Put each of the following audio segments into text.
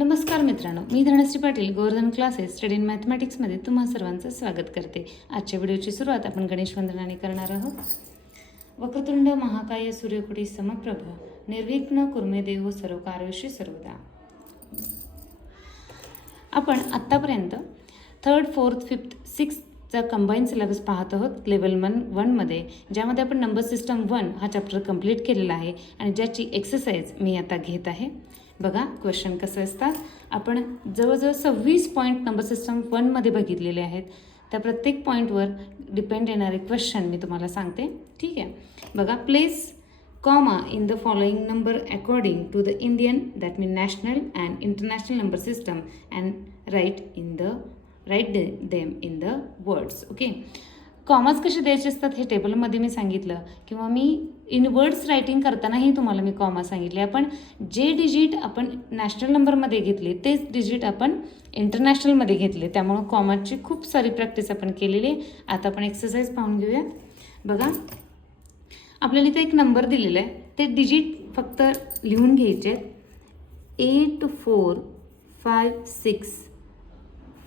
नमस्कार मित्रांनो, मी Dhanashri Patil Govardhan classes study in मॅथमॅटिक्समध्ये तुम्हा सर्वांचं स्वागत करते. आजच्या व्हिडिओची सुरुवात आपण गणेश वंदनाने करणार आहोत. वक्रतुंड महाकाय सूर्यकोटी समप्रभ निर्विघ्न कुर्मे देव सर्व कार्येषु सर्वदा. आपण आत्तापर्यंत 3rd, 4th, 5th, 6th combine syllabus पाहत आहोत लेवल 1मध्ये, ज्यामध्ये आपण नंबर सिस्टम 1 हा चॅप्टर कंप्लीट केलेला आहे आणि ज्याची एक्सरसाइज मी आता घेत आहे. बघा क्वेश्चन कसं असतात. आपण जवळजवळ 26 पॉईंट नंबर सिस्टम 1मध्ये बघितलेले आहेत. त्या प्रत्येक पॉईंटवर डिपेंड येणारे क्वेश्चन मी तुम्हाला सांगते. ठीक आहे, बघा. Place comma in the following number according to the Indian, that means national and international number system, and write them in the words. Okay, कॉमाच कसे द्यायचे असतात हे टेबलमध्ये मी सांगितलं, किंवा मी इन वर्ड्स रायटिंग करतानाही तुम्हाला मी कॉमा सांगितले. आपण जे डिजिट आपण नॅशनल नंबरमध्ये घेतले तेच डिजिट आपण इंटरनॅशनलमध्ये घेतले, त्यामुळं कॉमाची खूप सारी प्रॅक्टिस आपण केलेली. आता आपण एक्सरसाइज पाहून घेऊया. बघा, आपल्याला इथे एक नंबर दिलेला आहे, ते डिजिट फक्त लिहून घ्यायचे. 8 4 5 6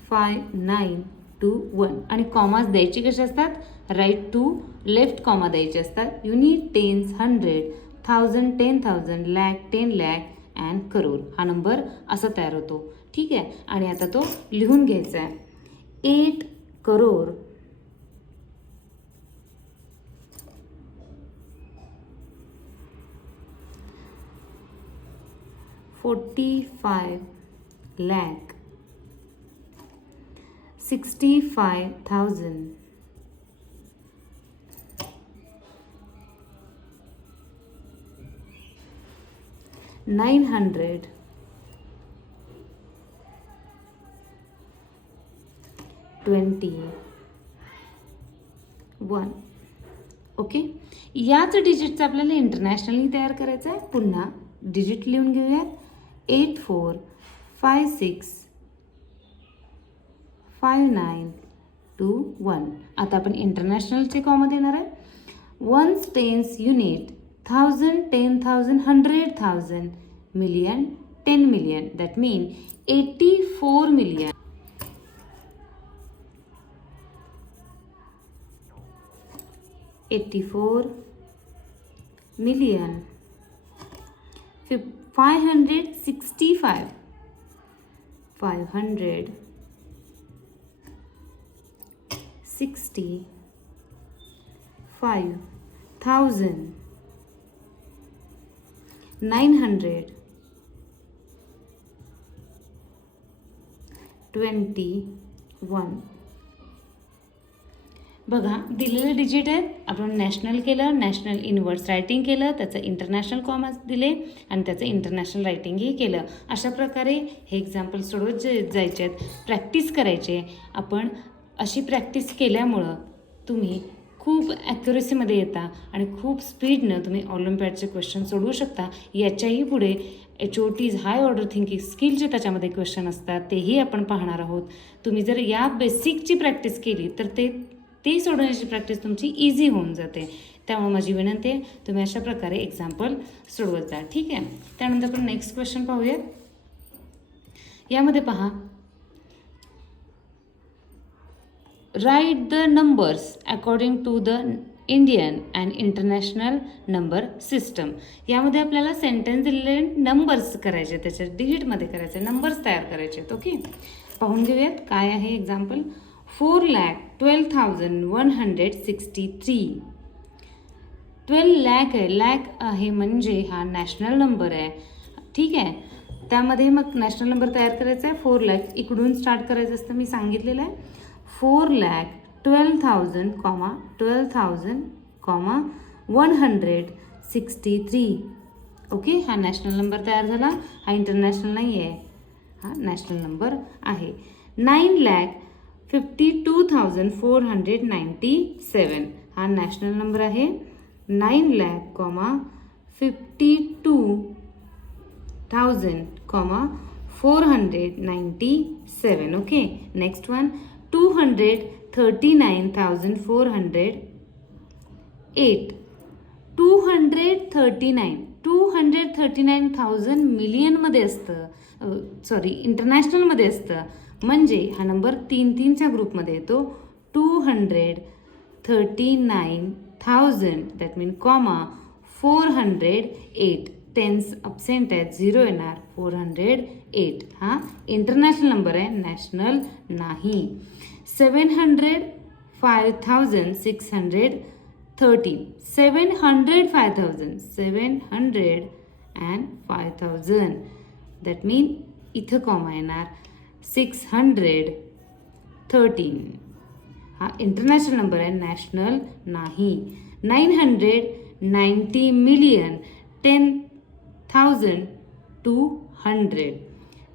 5 9 2 1 आणि कॉमास द्यायचे कसे असतात, राईट टू लेफ्ट कॉमा द्यायचे असतात. Unit, tens, 100, 1000, 10,000, lakh, 10 lakh and crore. हा नंबर असा तयार होतो. ठीक आहे, आणि आता तो लिहून घ्यायचा आहे. 8 करोड 45 lakh 65,000 900 21. ओके, याच डिजिटचं आपल्याला इंटरनॅशनली तयार करायचं आहे. पुन्हा डिजिट लिहून घेऊयात. 8 4 5 6 5 9 2 1. आता आपण इंटरनॅशनलचे कॉमा देणार आहे. Ones, tens, unit, 1000, 10,000, 100,000, million, 10 million. That mean 84 million. 84 million 565 565,000 921. बघा, दिलेले डिजिट आहेत. आपण नॅशनल केलं, नॅशनल इनवर्ड्स रायटिंग केलं, त्याचं इंटरनॅशनल कॉमास दिले आणि त्याचं इंटरनॅशनल रायटिंगही केलं. अशा प्रकारे हे एक्झाम्पल सोडवत जायचे आहेत, प्रॅक्टिस करायचे. आपण अशी प्रॅक्टिस केल्यामुळं तुम्ही खूप ॲक्युरेसीमध्ये येता आणि खूप स्पीडनं तुम्ही ऑलिम्पियाडचे क्वेश्चन सोडवू शकता. याच्याही पुढे HOTs हाय ऑर्डर थिंकिंग स्किलचे त्याच्यामध्ये क्वेश्चन असतात, तेही आपण पाहणार आहोत. तुम्ही जर या बेसिकची प्रॅक्टिस केली तर ते सोडवण्याची प्रॅक्टिस तुमची इझी होऊन जाते. त्यामुळे माझी विनंती आहे, तुम्ही अशा प्रकारे एक्झाम्पल सोडवत जा. ठीक आहे, त्यानंतर आपण नेक्स्ट क्वेश्चन पाहूया. यामध्ये पहा, write the numbers according to the Indian and international number system. यामध्ये आपल्याला सेंटेन्स दिलेले नंबर्स करायचे, त्याच्या डिजिटमध्ये करायचे, नंबर्स तयार करायचे आहेत. ओके, पाहून घेऊयात काय आहे एक्झाम्पल. 4,12,163. 12 lakh आहे, लॅक आहे म्हणजे हा नॅशनल नंबर आहे. ठीक आहे, त्यामध्ये मग नॅशनल नंबर तयार करायचा आहे. 4 lakh इकडून स्टार्ट करायचं असतं, मी सांगितलेलं आहे. 4,12,000, 12,000, 163. ओके, हा नॅशनल नंबर तयार झाला. हा इंटरनॅशनल नाही आहे, हा नॅशनल नंबर आहे. 9,52,497. हा नॅशनल नंबर आहे. 9 lakh, 52,000, 497. Okay, next one. 239,408. 239,000 मिलियनमध्ये असतं. इंटरनॅशनलमध्ये असतं, म्हणजे हा नंबर 3-3च्या ग्रुपमध्ये येतो. 239,000 that mean comma 408. Tens absent आहेत, 0 येणार. 408 हा इंटरनॅशनल नंबर आहे, नॅशनल नाही. 705,613. 705,000 दॅट मीन इथं कॉमा येणार. 613 हा इंटरनॅशनल नंबर आहे, नॅशनल नाही. 990 मिलियन 10,200.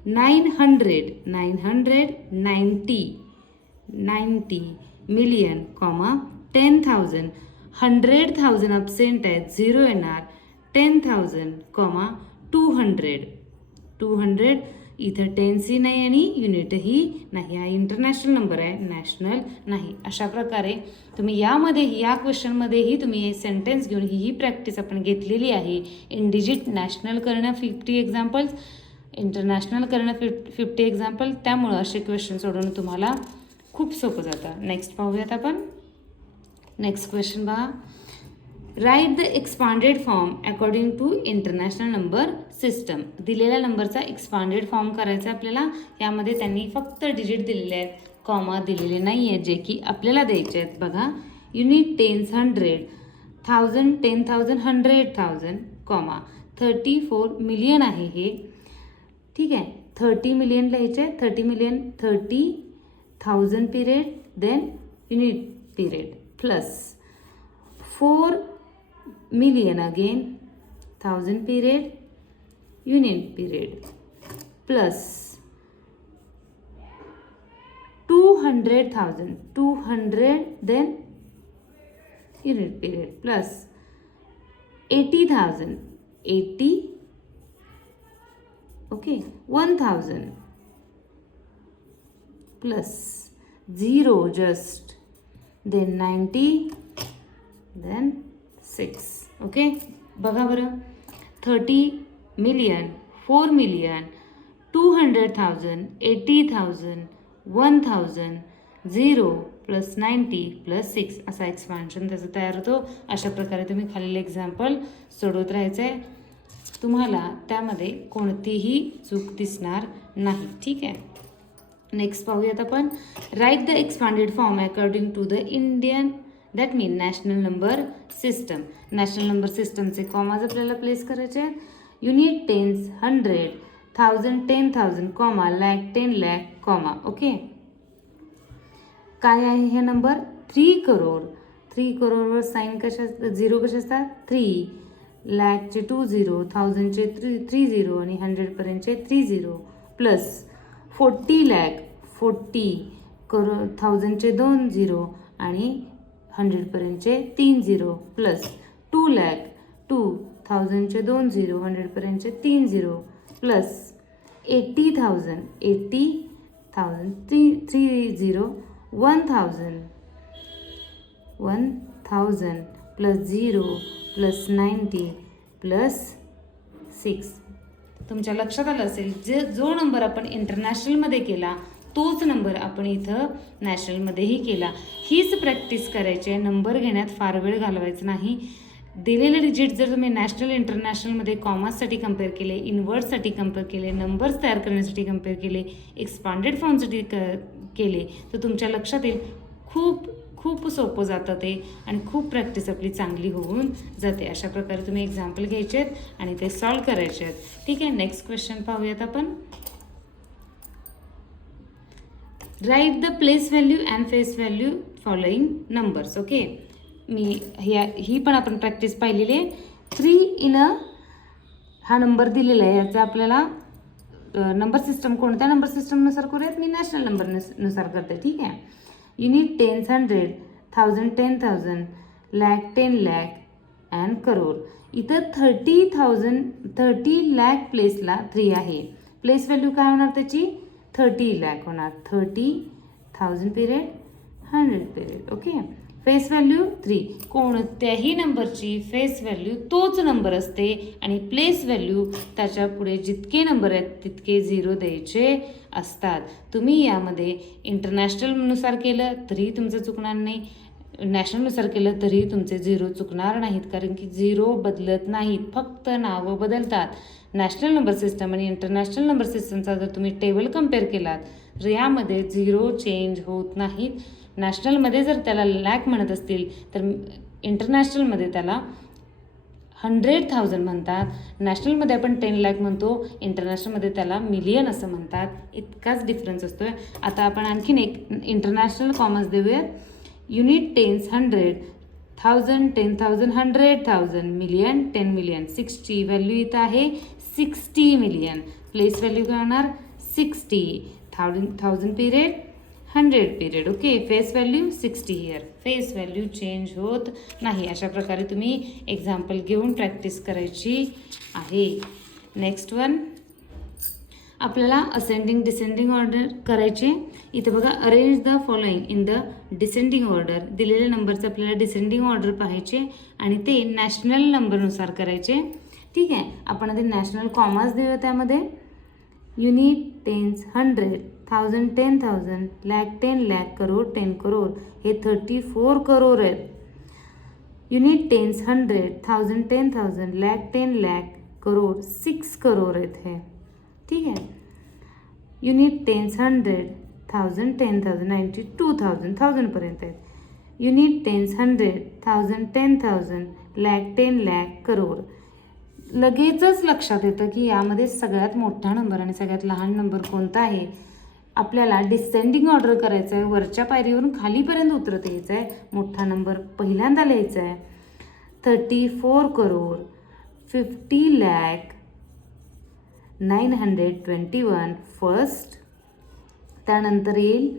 990 million comma 10,000. 100,000 अब्सेंट आहेत, 0 येणार. 10,000 कॉमा 200 इथं टेन्सही नाही आणि युनिटही नाही. हा इंटरनॅशनल नंबर आहे, नॅशनल नाही. अशा प्रकारे तुम्ही या क्वेश्चनमध्येही तुम्ही हे सेंटेन्स घेऊन ही प्रॅक्टिस आपण घेतलेली आहे. इन डिजिट नॅशनल करणं 50 एक्झाम्पल्स, इंटरनॅशनल करणं 50 एक्झाम्पल. त्यामुळं असे क्वेश्चन सोडवणं तुम्हाला खूप सोपं जातं. नेक्स्ट पाहूयात आपण. नेक्स्ट क्वेश्चन पहा. Write the expanded form according to international number system. दिलेल्या नंबरचा एक्सपांडेड फॉर्म करायचा आपल्याला. यामध्ये त्यांनी फक्त डिजिट दिलेले आहेत, कॉमा दिलेले नाही आहेत, जे की आपल्याला द्यायचे आहेत. बघा, युनिट टेन्स 100, 1000 10,000 100,000 कॉमा 34 मिलियन आहे हे. ठीक आहे, 30 मिलियन लिहायचे. 30 million 30,000 period then unit period plus 4 million again 1000 period unit period plus 200,000 200 then unit period plus 80,000 80 okay 1,000 plus 0 just then 90 then 6. Okay, बघा बरं. 30 मिलियन 4 मिलियन 200,000 80,000 1,000 0 प्लस 90 प्लस 6 असा expansion त्याचं तयार होतो. अशा प्रकारे तुम्ही खालील एक्झाम्पल सोडवत राहायचं आहे. तुम्हाला त्यामध्ये कोणतीही चूक दिसणार नाही. ठीक आहे, नेक्स्ट पाहूयात आपण. Right the expanded form according to the Indian that mean national number system. National number सिस्टमचे कॉमाज आपल्याला प्लेस करायचे आहेत. Unit tens 100, 1000 10,000 comma lakh 10 lakh comma. Okay, काय आहे हे नंबर? 3 करोड. 3 करोडवर साईन कशा 0 कसे असतात? 3. लॅकचे 2 0, 1000चे 3 0 आणि 100पर्यंतचे 3 0 प्लस 40 लॅक 40 करोड 1000चे 2 0 आणि 100पर्यंतचे 3 0 प्लस 2 लॅक 2,000चे 2 0 100पर्यंतचे 3 0 प्लस 80,000 3 0 1,000 प्लस 0 प्लस 90 प्लस 6. तुमच्या लक्षात आलं असेल, जो नंबर आपण इंटरनॅशनलमध्ये केला तोच नंबर आपण इथं नॅशनलमध्येही केला. हीच प्रॅक्टिस करायची आहे. नंबर घेण्यात फार वेळ घालवायचा नाही. दिलेले डिजिट जर तुम्ही नॅशनल इंटरनॅशनलमध्ये कॉमासाठी कम्पेअर केले, इनवर्डसाठी कम्पेअर केले, नंबर्स तयार करण्यासाठी कम्पेअर केले, एक्सपांडेड फॉर्मसाठी केले, तर तुमच्या लक्षात येईल खूप सोपं जातं ते आणि खूप प्रॅक्टिस आपली चांगली होऊन जाते. अशा प्रकारे तुम्ही एक्झाम्पल घ्यायचे आहेत आणि ते सॉल्व करायचे आहेत. ठीक आहे, नेक्स्ट क्वेश्चन पाहूयात आपण. Right the place value and face value following numbers. Okay, मी ही पण आपण प्रॅक्टिस पाहिलेली आहे. 3 इन अ हा नंबर दिलेला आहे. याचा आपल्याला नंबर सिस्टम कोणत्या नंबर सिस्टमनुसार करूयात? मी नॅशनल नंबरनुसार करते. ठीक आहे, unit tens 100, 1000 10,000 lakh 10 lakh and crore. इथं 30 लॅक प्लेसला 3 आहे. प्लेस व्हॅल्यू काय होणार त्याची? 30 लॅक होणार. 30,000 period 100 period. Okay, face value 3. कोणत्याही नंबरची फेस व्हॅल्यू तोच नंबर असते आणि प्लेस व्हॅल्यू त्याच्या पुढे जितके नंबर आहेत तितके 0 द्यायचे असतात. तुम्ही यामध्ये इंटरनॅशनलनुसार केलं तरीही तुमचं चुकणार नाही, नॅशनलनुसार केलं तरी तुमचे 0 चुकणार नाहीत, कारण की 0 बदलत नाहीत, फक्त नावं बदलतात. नॅशनल नंबर सिस्टम आणि इंटरनॅशनल नंबर सिस्टमचा जर तुम्ही टेबल कम्पेअर केलात तर यामध्ये 0 चेंज होत नाहीत. नॅशनलमध्ये जर त्याला लॅक म्हणत असतील तर इंटरनॅशनलमध्ये त्याला 100,000 म्हणतात. नॅशनलमध्ये आपण 10 लाख म्हणतो, इंटरनॅशनलमध्ये त्याला मिलियन असं म्हणतात. इतकाच डिफरन्स असतो आहे. आता आपण आणखीन एक इंटरनॅशनल कॉमर्स देऊयात. Unit, tens, 100, 1000, 10,000, 100,000, million, 10 million. 6ची व्हॅल्यू इथं आहे 60 मिलियन. प्लेस व्हॅल्यू काय होणार 60. 1000 period, 100 period. Okay, face value 60 here. Face value change होत नाही. अशा प्रकारे तुम्ही एक्झाम्पल घेऊन प्रॅक्टिस करायची आहे. नेक्स्ट वन, आपल्याला असेंडिंग डिसेंडिंग ऑर्डर करायचे. इथे बघा, arrange the following in the descending order. दिलेल्या नंबरचं आपल्याला डिसेंडिंग ऑर्डर पाहायचे आणि ते नॅशनल नंबरनुसार करायचे. ठीक आहे, आपण आधी नॅशनल कॉमर्स देऊया. त्यामध्ये युनिट, टेन्स, 100, 1000, 10,000, लॅक, 10 लॅक, करोड, 10 करोड. हे 34 करोड आहेत. युनिट, टेन्स, 100, 1000, 10,000, लॅक, 10 लॅक, करोड, 6 करोड आहेत हे. ठीक आहे. युनिट, टेन्स, 100, 1000, 10,000, 92,000, 1000 पर्यंत आहेत. Unit, tens, 100, 1000, 10,000, lakh, 10 lakh, crore. लगेचच लक्षात येतं की यामध्ये सगळ्यात मोठा नंबर आणि सगळ्यात लहान नंबर कोणता आहे. आपल्याला डिसेंडिंग ऑर्डर करायचं आहे, वरच्या पायरीवरून खालीपर्यंत उतरत यायचं आहे. मोठा नंबर पहिल्यांदा लिहायचा आहे. 34 करोड, 50 लॅक, 921 फर्स्ट. त्यानंतर येईल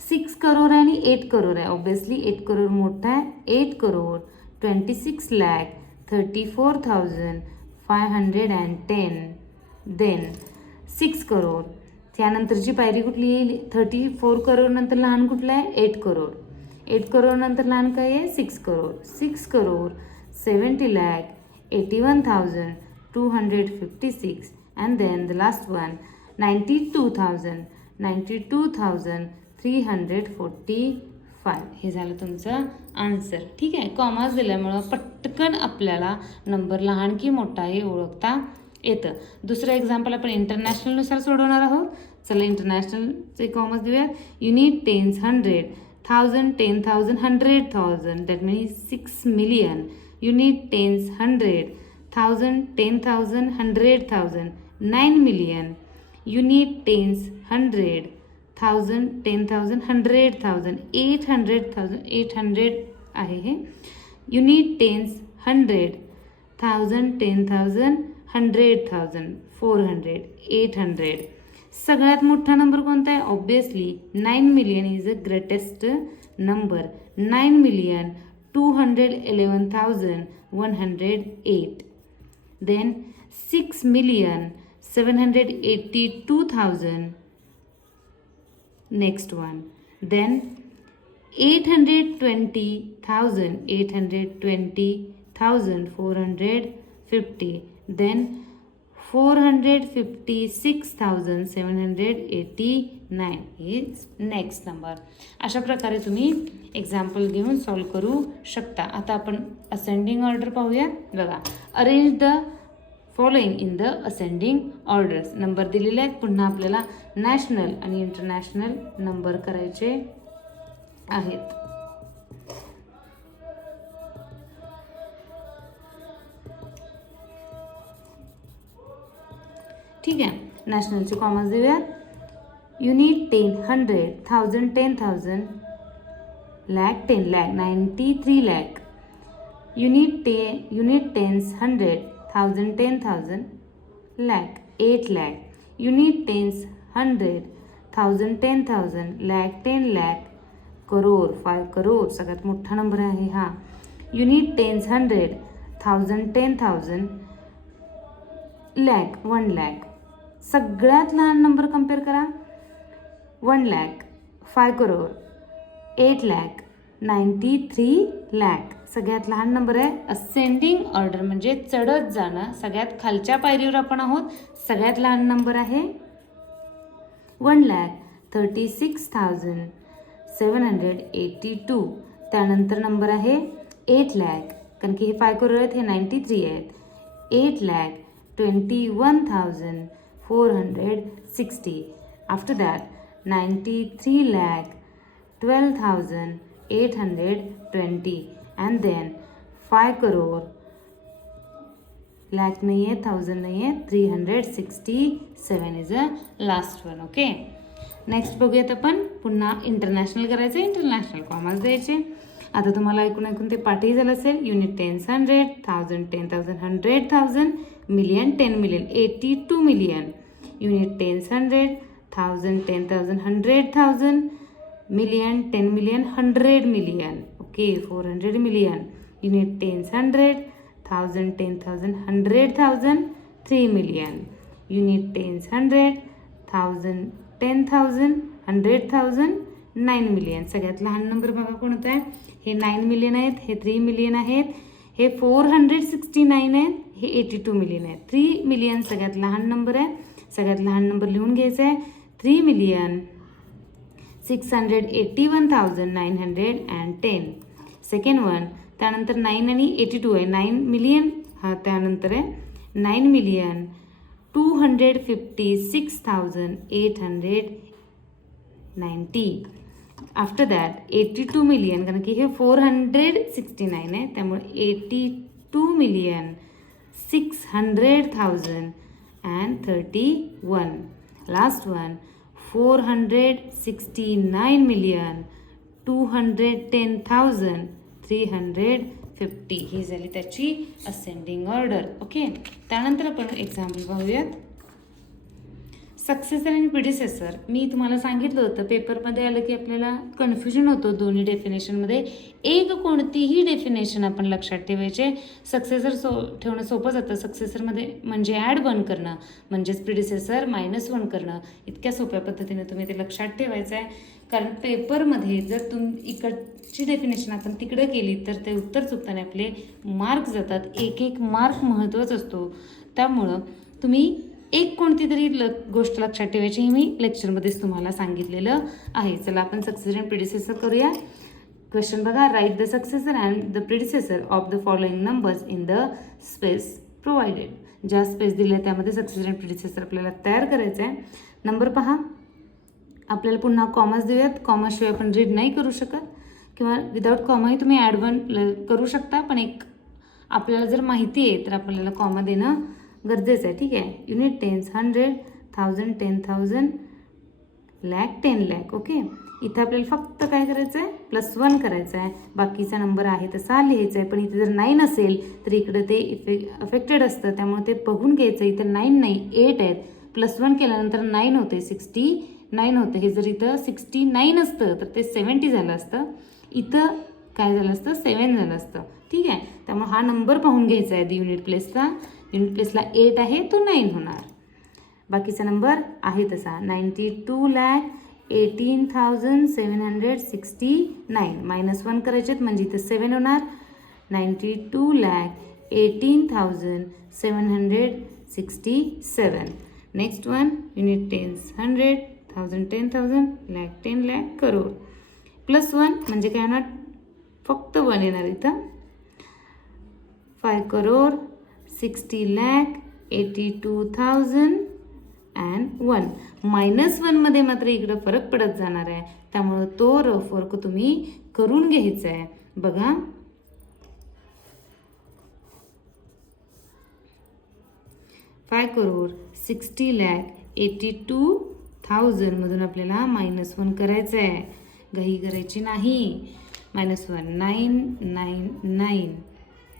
6 करोड आणि 8 करोड आहे. ऑब्विसली 8 करोड मोठा आहे. 8 करोड, 26 लॅक, 34,510. देन 6 करोड. त्यानंतरची पायरी कुठली येईल. 34 करोड नंतर लहान कुठलं आहे 8 करोड. 8 करोड नंतर लहान काय आहे 6 crore. 6 crore, 70 lakh, 81,256. And then the last one 92,345. हे झालं तुमचं आन्सर. ठीक आहे, कॉमर्स दिल्यामुळं पटकन आपल्याला नंबर लहान की मोठा हे ओळखता येतं. दुसरं एक्झाम्पल आपण इंटरनॅशनलनुसार सोडवणार आहोत. चला इंटरनॅशनलचे कॉमर्स देऊयात. Unit, tens, 100, 1000, 10,000, 100,000, that means 6 million. Unit, tens, 100, 1000, 10,000, 100,000, 9 million. Unit, tens, 100, 1000, 10,000, 100,000, 800,000, 800 आहे हे. Unit, tens, 100, 1000, 10,000, 100,000, 400, 800. सगळ्यात मोठा नंबर कोणता आहे. Obviously 9 million is a greatest number. 9,211,108. Then 6,782,000. Next one. Then 820,000, 820,450. Then 456,789 is next number. अशा प्रकारे तुम्ही एक्झाम्पल घेऊन सॉल्व करू शकता. आता आपण असेंडिंग ऑर्डर पाहूया. बघा, arrange the following in the ascending orders. Number दिलेले आहेत. पुन्हा आपल्याला नॅशनल आणि इंटरनॅशनल नंबर करायचे आहेत. ठीक आहे, नॅशनलचे कॉमर्स देऊयात. Unit, 10, 100, 1000, 10,000, lakh, 10 lakh, 93 lakh. Unit, tens, 100, 1000, 10,000, lakh, 8 lakh. Unit, tens, 100, 1000, 10,000, lakh, 10 lakh, crore, 5 crore. सगळ्यात मोठा नंबर आहे हा. Unit, tens, 100, 1000, 10,000, lakh, 1 lakh. सगळ्यात लहान नंबर कम्पेअर करा. 1 लॅक, 5 करोड, 8 लॅक, 93 लाख. सगळ्यात लहान नंबर आहे. असेंडिंग ऑर्डर म्हणजे चढत जाणं, सगळ्यात खालच्या पायरीवर आपण आहोत. सगळ्यात लहान नंबर आहे 1,36,782. त्यानंतर नंबर आहे 8 लाख, कारण की हे 5 करोड आहेत, हे 93 आहेत. 8,21,460. After that 93,12,820 and then 5 crore. Lakh नाही आहे, 1000 नाही आहे, 367 is a last one. Okay, next बघूयात आपण. पुन्हा इंटरनॅशनल करायचं, इंटरनॅशनल कॉमर्स द्यायचे. आता तुम्हाला ऐकून ते पाठही झालं असेल. Unit 10 100, 1000 10,000 100,000, million 10 million 82 million. Unit 10 100, 1000 10,000 100,000, million 10 million 100 million. Okay, 400 million. Unit 10 100, 1000 10,000 100,000, 3 million. Unit 10 100, 1000 10,000 100,000, 9 million. सगळ्यात लहान नंबर बघा कोणता आहे. हे 9 मिलियन आहेत, हे 3 मिलियन आहेत, हे 469 आहेत, हे 82 मिलियन आहेत. 3 मिलियन सगळ्यात लहान नंबर आहे. सगळ्यात लहान नंबर लिहून घ्यायचा आहे. 3,681,910. Second one. त्यानंतर 9 आणि 82 आहे. 9 मिलियन हा त्यानंतर आहे. 9,256,890. आफ्टर दॅट 82 मिलियन, कारण की हे 469 आहे, त्यामुळे 82 million 600,000 and 31. Last one 469 million 210,350. ही झाली त्याची असेंडिंग ऑर्डर. ओके, त्यानंतर आपण एक्झाम्पल पाहूयात. सक्सेसर आणि प्रिडिसेसर. मी तुम्हाला सांगितलं होतं पेपरमध्ये आलं की आपल्याला कन्फ्युजन होतं दोन्ही डेफिनेशनमध्ये. एक कोणतीही डेफिनेशन आपण लक्षात ठेवायचे. सक्सेसर ठेवणं सोपं जातं. सक्सेसरमध्ये म्हणजे ॲड 1 करणं, म्हणजेच प्रिडिसेसर -1 करणं. इतक्या सोप्या पद्धतीने तुम्ही ते लक्षात ठेवायचं आहे. कारण पेपरमध्ये जर इकडची डेफिनेशन आपण तिकडं केली तर ते उत्तर चुकताना आपले मार्क जातात. एक मार्क महत्त्वाचा असतो. त्यामुळं तुम्ही एक कोणती तरी गोष्ट लक्षात ठेवायची. हे मी लेक्चरमध्येच तुम्हाला सांगितलेलं आहे. चला आपण सक्सेसर आणि प्रिडिसेसर करूया. क्वेश्चन बघा. Write the successor and the predecessor of the following numbers in the space provided. ज्या स्पेस दिल्या त्यामध्ये सक्सेसर आणि प्रिडिसेसर आपल्याला तयार करायचं आहे. नंबर पहा. आपल्याला पुन्हा कॉमर्स देऊयात. कॉमर्सशिवाय आपण रीड नाही करू शकत, किंवा विदाऊट कॉमाही तुम्ही ॲड 1 करू शकता. पण एक आपल्याला जर माहिती आहे तर आपल्याला कॉमा देणं गरजेचं आहे. ठीक आहे. युनिट 10 100, 1000 10,000, लाख 10 लाख. ओके, इथं आपल्याला फक्त काय करायचं आहे, +1 करायचं आहे. बाकीचा नंबर आहे तसा लिहायचा आहे. पण इथे जर 9 असेल तर इकडं ते अफेक्टेड असतं, त्यामुळे ते बघून घ्यायचं. इथं 9 नाही 8 आहेत. +1 केल्यानंतर 9 होते, 69 होते. हे जर इथं 69 असतं तर ते 70 झालं असतं. इथं काय झालं असतं, 7 झालं असतं. ठीक आहे. त्यामुळे हा नंबर पाहून घ्यायचा आहे युनिट प्लेसचा. युनिट प्लेसला 8 आहे, तो 9 होणार. बाकीचा नंबर आहे तसा 92,18,769. -1 करायचे म्हणजे इथं 7 होणार. 92,18,767. Next one. Unit 10 100, 1000 10,000, lakh 10 lakh, crore. +1 म्हणजे काय होणार, फक्त 1 येणार इथं. 5 करोड 60 लाख 82,000 अँड 1. -1 मध्ये मात्र इकडं फरक पडत जाणार आहे. त्यामुळं तो रफ वर्क तुम्ही करून घ्यायचा आहे. बघा. $5 crore 60 lakh 82,000 मधून आपल्याला -1 करायचं आहे. घाई करायची नाही. -1 999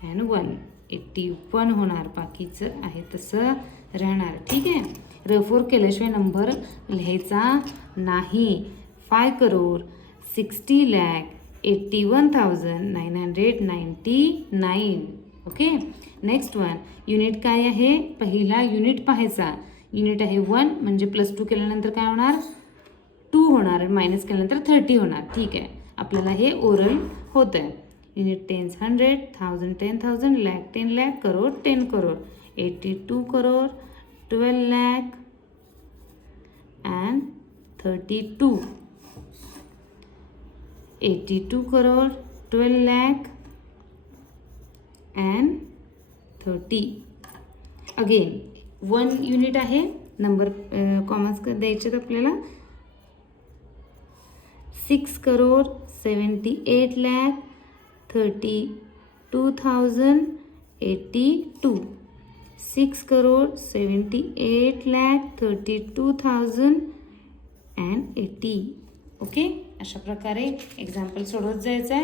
अँड 1 81 होणार. बाकीचं आहे तसं राहणार. ठीक आहे. रफोर केल्याशिवाय नंबर लिहायचा नाही. 5 crore 60 lakh 81,999. Okay. Next one. Unit काय आहे, पहिला युनिट पाहायचा. युनिट आहे 1 म्हणजे +2 केल्यानंतर काय होणार, 2 होणार. मायनस केल्यानंतर 30 होणार. ठीक आहे. आपल्याला हे ओरल होतं आहे. Unit tens 100, 1000 10,000, lakh 10 lakh, crore 10 crore, 82 crore, 12 lakh and 32. 82 crore, 12 lakh and 30. Again 1 unit आहे, नंबर कॉमर्स द्यायचे तर आपल्याला 6 crore 78 lakh 32,082. 6 crore 78 lakh 32,080. Okay, अशा प्रकारे एक्झाम्पल सोडवत जायचं आहे.